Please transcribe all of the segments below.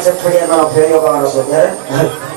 બીજી એક ફરમાઈશ છે, થોડી વાર મારો ફેરિયો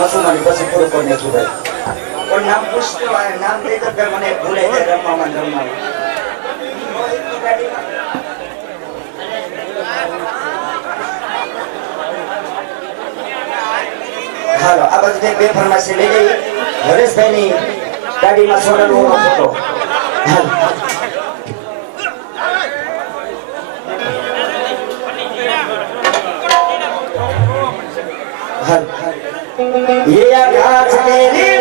મસુમાની પછી પૂરો કરીને છું ભાઈ. પણ નામ પૂછતો નામ લઈ તો મને ભૂલે જાય, રમવામાં રમવામાં. હાલો, આ બાજુ બે ફાર્મસી લઈ જઈ હરેશભાઈની ગાડીમાં સોનાનો ફોટો ये आकाश तेरी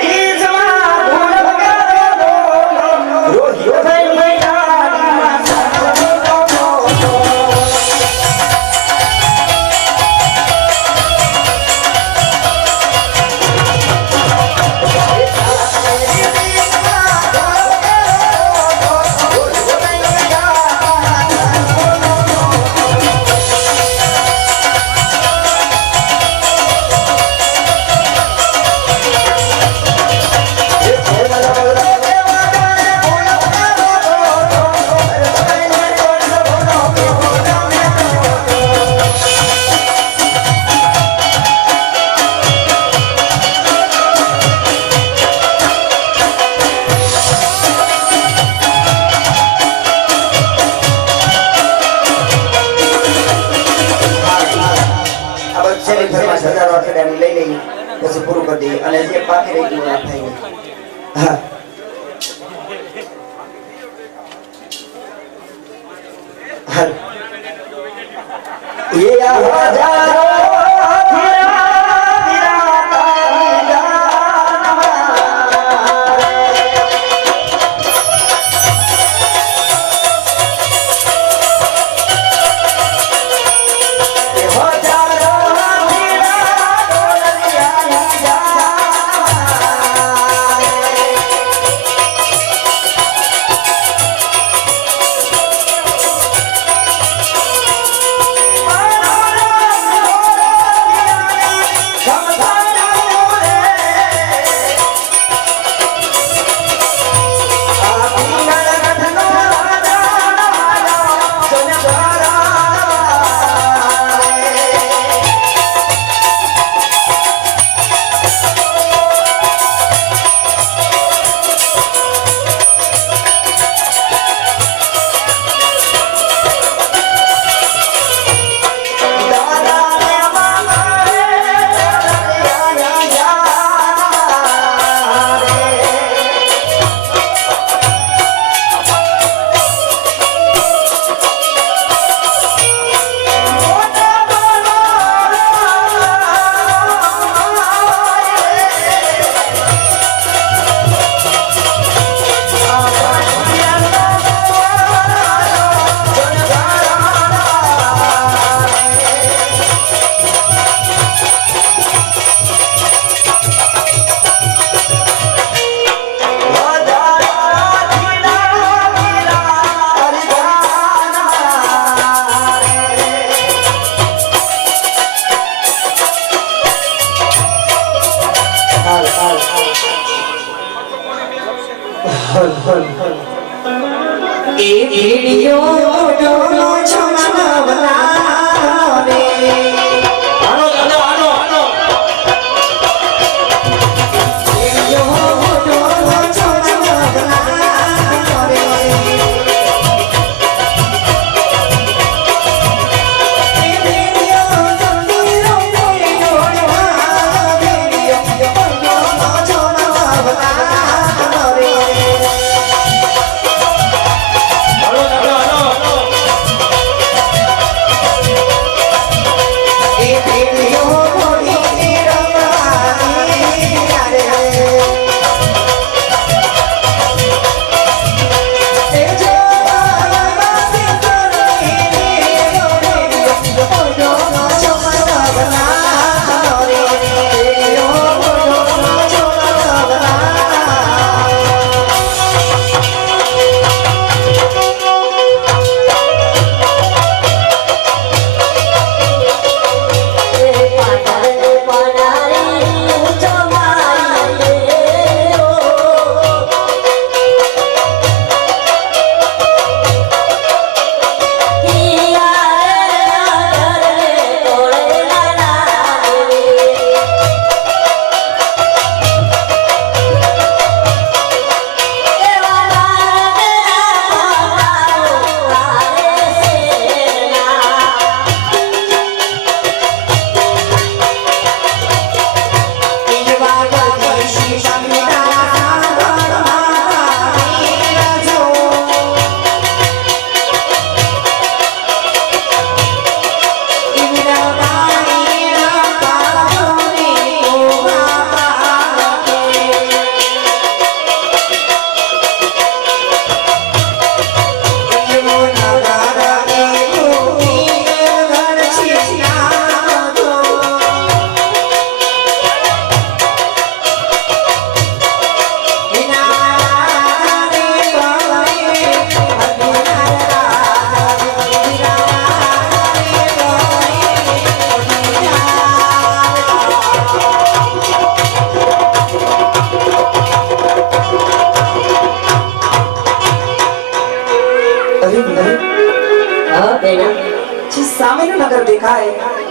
એ આ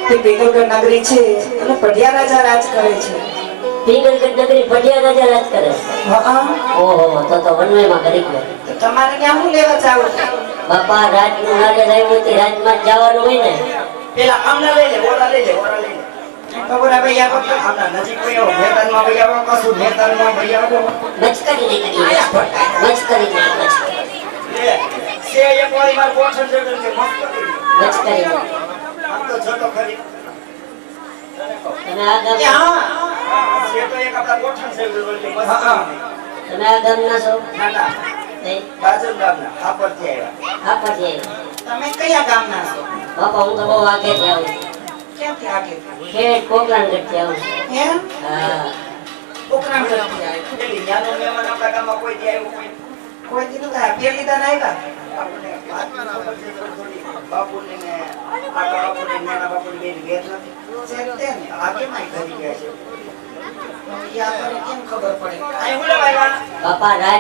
તે પેગલગઢ નગરી છે અને પઢિયા રાજા રાજ કરે છે. પીગલગઢ નગરી પઢિયા રાજા રાજ કરે હા ઓહો તો તો વનવાઈમાં કરી ગયો તો તમારે ક્યાં હું લેવા જાવ બાપા રાજનું રાજા આવ્યું તે રાજમાં જવાનું હોય ને? પેલા આમના લઈ લે ઓરા લઈ લે ઓરા લઈ લે. ખબર ભાઈ આ વખત આપણા નજીક ભાઈ આવો મેદાનમાં ભાઈ આવો કશું મેદાનમાં ભાઈ આવો મચકરી નહીં કરી મચકરી નહીં મચકરી. લે, સે એક વાળી માર કોન્સન્ટ્રેટ કરી છે મસ્ત કરી. મચકરી નહીં આમ તો ખરી તમે હા સે તો એક આપણા ગોઠણ છે મસ્ત હા, હા. કરી. તમે આ ગામના છો? ના ના. ગામના હાપરથી આવ્યા. આ આવ્યા. તમે કયા ગામના છો? બાપા હું તો બહુ આવું ક્યાંથી આગે ખેડ કોકરાનગઢથી આવું એમ? હા. ઉકરાણગઢથી આવ્યા. પેલી ન્યાનો મહેમાન આપણા ગામમાં કોઈ દી આવ્યું કોઈ? કોઈ પેલી દાન આવ્યા? છે. બાપુને ને આગળ નાના બાપુને બેયને ભેદ નથી. છે તે ને. છે?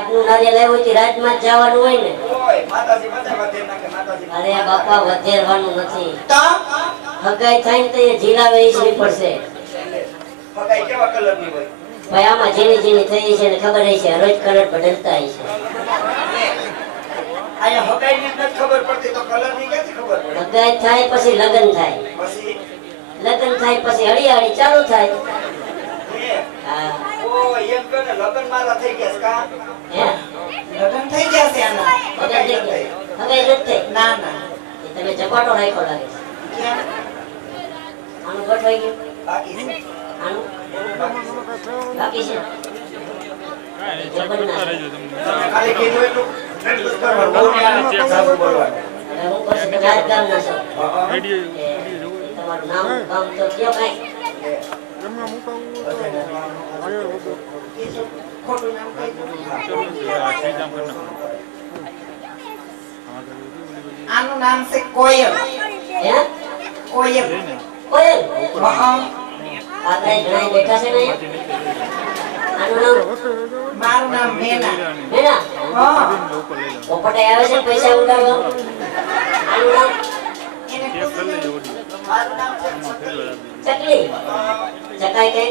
હું લેવા છે રાજમાં જ જવાનું હોય ને. અરે બાપા, વધેરવાનું નથી હગાઈ થાય ને તો એ કલરની હોય? ભાઈ, આમાં ઝીણી ઝીણી થઈ છે ને ખબર છે રોજ કલર બદલતા હશે અહીંયા હગાઈની જ નથી ખબર પડતી તો કલરની ક્યાંથી ખબર પડે? હગાઈ થાય પછી લગ્ન થાય. પછી? લગ્ન થાય પછી હળિયાળી ચાલુ થાય. હા? એમ મારા થઈ ગયા કાં? હે? લગ્ન થઈ ગયા છે આના? હગાઈ થઈ. હગાઈ નથી થઈ. ના ના. એ તમે ઝપાટો રાખ્યો લાગે કેમ આનું ગોઠવાઈ ગયું? બાકી છે. આનું? બાકી છે. બાકી છે? એ જબર ના છે. તમે ખાલી કીધું એટલું? આનું નામ છે કોયલ. કોયલ. કોયલ? બેઠા મારું નામ મેના મેના. પોપટે આવે છે પૈસા ઉડાડવા ચકલી. ચકાઈ કઈ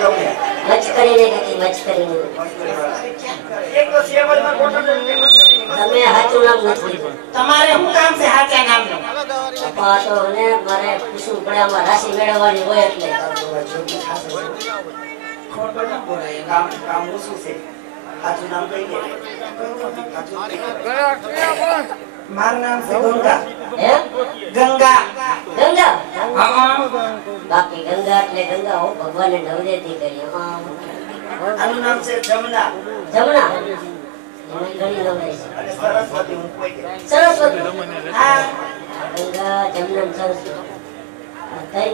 તમને. મચ કરીને કરીને તમે સાચું નામ નથી લીધું. તમારે શું કામ છે સાચા નામ તો ને મારે પૂછવું પડે આમાં રાશિ મેળવવાની હોય એટલે. ખોટો ન બોલાય કામ કામ ઓછું છે. સાચું નામ કહી દે. મારું નામ છે ગંગા. ગંગા. ગંગા? બાકી ગંગા એટલે ગંગા હો ભગવાને નવરેતી કરી હા. આનું નામ છે જમના સરસ્વતી ગંગા જમના સરસ્વતી.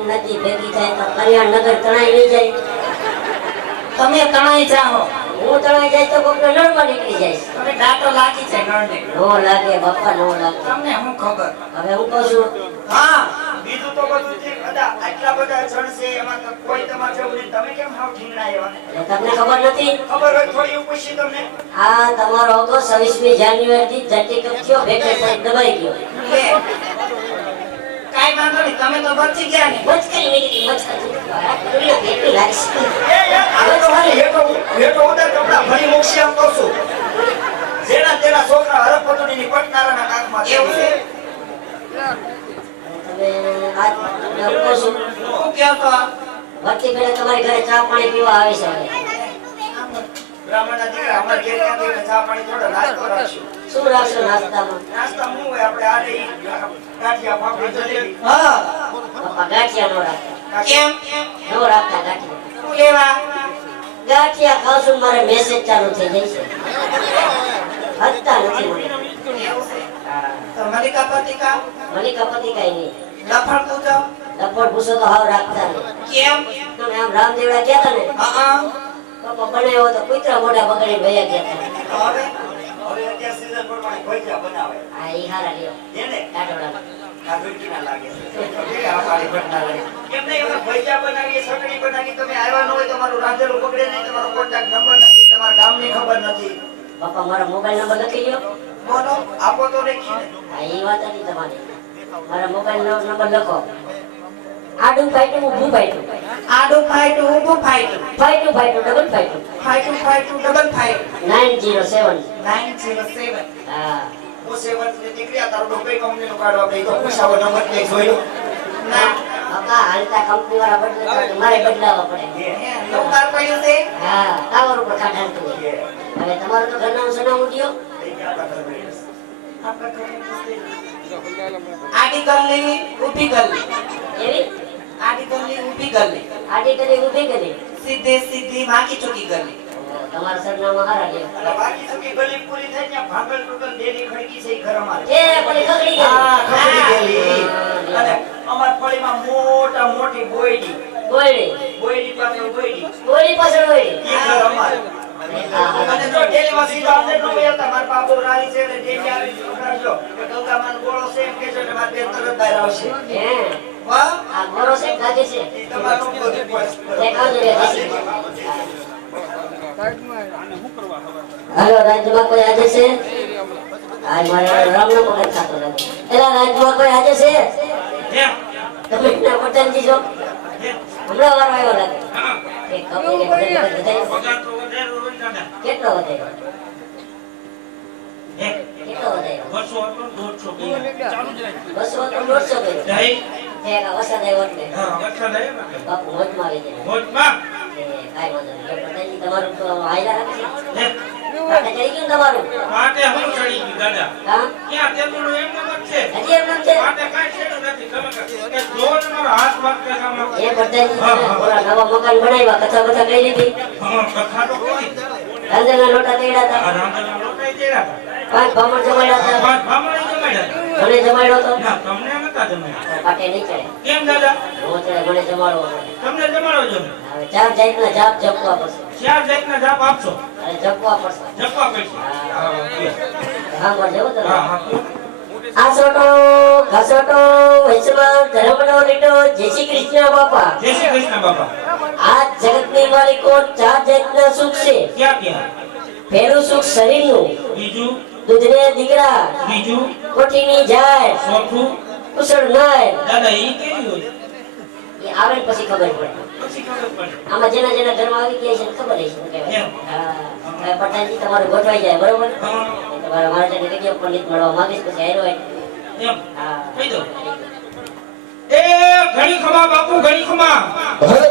નદી ભેગી થાય તો કલ્યાણ નગર તણાઈ નહીં જાય. તમે તણાઈ જાઓ. હું તણાઈ જાય તો કોક નળમાં નીકળી જાય. હવે ડાટો લાગી છે નળને. નો લાગે બાપા નો લાગે. તમને હું ખબર? હવે હું કહું છું? હા. બીજું તો બધું ઠીક હતા આટલા બધા જણ છે એમાં તો કોઈ તમારે જવું તમે કેમ હાવ ઠીંગણા એવા? તમને ખબર નથી? ખબર હોય થોડી હું પૂછી તમને. હા તમારો ઓગસ્ટ છવ્વીસમી જાન્યુઆરી થી ધરતીકંપ થયો ભેટે થઈ દબાઈ ગયો. કાઈ વાંધો નહીં તમે તો બચી ગયા ને બચ કરી નીકળી બચ કરી લાગશે એ એ આ તો હેઠો હેઠો ઉતાર કપડા ભણી મોક્ષી આમ કહું છું જેના તેના છોકરા હરપતડીની પટનારાના કાખમાં એવું છે તમે આ તમને હું કહું છું શું કહો તો વળતી પેલા તમારી ઘરે ચા પાણી પીવા આવે છે બ્રાહ્મણના દીકરા અમારે ઘેર ક્યાંથી ચા પાણી થોડો નાસ્તો રાખશું. શું રાખશો નાસ્તામાં? નાસ્તા શું હોય? આપણે આ લઈ ગાંઠિયા ફાફડી જલેબી. હા. પપ્પા ગાંઠિયા નો રાખતા કેમ? નો રાખતા ગાંઠિયા. શું લેવા? ગાંઠિયા મારે મેસેજ ચાલુ થઈ જાય છે. હસતા નથી મને. તો મલિકા પતિકા? મને કપતિ નહીં. લફણ પૂજો લપટ ભૂસો તો હાવ રાખતા નહીં કેમ? તમે આમ રામદેવડા ગયા હતા ને? હા પપ્પા બનાવ્યો તો કુતરા મોઢા પકડી ભયા ગયા હવે? હવે અત્યારે સીઝન પ્રમાણે ભજીયા બનાવે. આ ઈ હારા લ્યો એને કાટોડા આ ભીંડીના લાગે છે. આ પાડી પટનારાની. એમ નહીં, અમે ભજીયા બનાવીએ, ચટણી બનાવીએ, તમે આવ્યા ન હોય તો રાંધેલું બગડે નહીં, તમારો contact number નથી, તમારા ગામની ખબર નથી. પપ્પા મારો મોબાઈલ નંબર લખી લ્યો બોલો, આપો તો લખીને. આ ઈ વાત હતી તમારી. મારા મોબાઈલ નંબર લખો. આડું ફાઈટું ઊભું ફાઈટું. આડું ફાઈટું ઊભું ફાઈટું. ફાઈટું ફાઈટું ડબલ ફાઈટું. ફાઈટું ફાઈટું double fight. Nine zero seven. Nine zero seven. હા. હું સેવન્થની દીકરી, આ તારો ડોકરી કંપનીનું કાર્ડ વાપરે, એ તો પૂછાવો નંબર ક્યાંય જોયો? ના. કાકા હાલતા કંપની વાળા બદલે તમારે મારે બદલાવવા પડે. નવું કાર પડ્યું છે. હા ટાવર ઉપર કાઢ હાલતું હવે તમારું તો ઘરનામ સનામું દ્યો આડી ગલ્લી ઊભી એવી આડી ગલ્લી ઊભી ગલ્લી આડી કરી ઊભી કરી સીધે સીધી માખી ચૂકી ગલ્લી તમારા સરનામા હારા અને બાકી સુકી ગલી પૂરી થઈ ને ભાગલ ટોટલ ડેરી ખડકી છે ઈ ઘર અમારે. એ પેલી ખગડી ગઈ હા, ખગડી ગયેલી. અને અમાર ફળીમાં મોટા મોટી બોયડી. ગોળી બોયડી પાસે બોયડી. બોયડી પાછળ બોયડી. ઈ ઘર અમારે. હા, હા. અને જો ડેરીમાં સીધા અંદર નો વેલ તમાર મારા બાપુ રાહી છે એટલે ડેરી આવી પકડાડજો. કે ગંગામાનો ગોળો છે એમ કહેજો એટલે મારી બેન તરત બહાર આવશે. વાહ, આ ગોળો છે ગાદી છે. એ તમારો બધું હાલો રાજ્યમાં કોઈ આજે છે? આજ મારે રામનો પગત થતો નથી એલા રાજ્યમાં કોઈ આજે છે? તમે એના પટેલજી છો હમણાં વાર આવ્યો લાગે. એક કંપની કે પટેલ વધાર્યો કેટલો વધાર્યો કેટલો વધાર્યો બસો તો દોઢસો કર્યો તે એક વરસાદ આવ્યો બાપુ મોજમાં આવી જાય. એ કાંઈ વાંધો નહીં. એ પટેલજી તમારું ચડી ગયું તમારું હા? હજી એમ નામ છે? એ ઓલા નવા મકાન બનાવ્યા કથા બથા કઈ લીધી. રાંધેલા લોટા તેડ્યા હતા. પાંચ ભામણ જમાડ્યા હતા. મને જમાડ્યો તો. પાટે નહીં ચડે. કેમ દાદા? રોજ મને જમાડવો તમને જમાડો જો હવે ચાર જાતના જાપ જપવા પડશે. ચાર જાતના જાપ આપશો? અને જપવા પડશે. જપવા પડશે? હા, હા જેવો તો હા, હા. આસોટો ઘસોટો વૈષ્ણવ ધર્મનો લીટો. જય શ્રી કૃષ્ણ બાપા. જય શ્રી કૃષ્ણ બાપા. આ જગતની માલિકો ચાર જાતના સુખ છે. ક્યાં ક્યાં? પહેલું સુખ શરીરનું. બીજું? દૂધને દીકરા. બીજું? કોઠીની જાય. ચોથું કુશળ નાય દાદા એ કેવી હોય? એ આવે ને પછી ખબર પડે. પછી ખબર પડે. આમાં જેના જેના ઘરમાં આવી ગયા છે ને ખબર હશે શું કહેવાય. હા. હવે પટેલજી તમારું ગોઠવાઈ જાય બરોબર? તમારે મારા જેને કીધું પંડિત મળવા માંગીશ પછી હારો હોય. એમ. હા. કહી દો. એ ઘણી ખમા બાપુ ઘણી ખમા. ભલે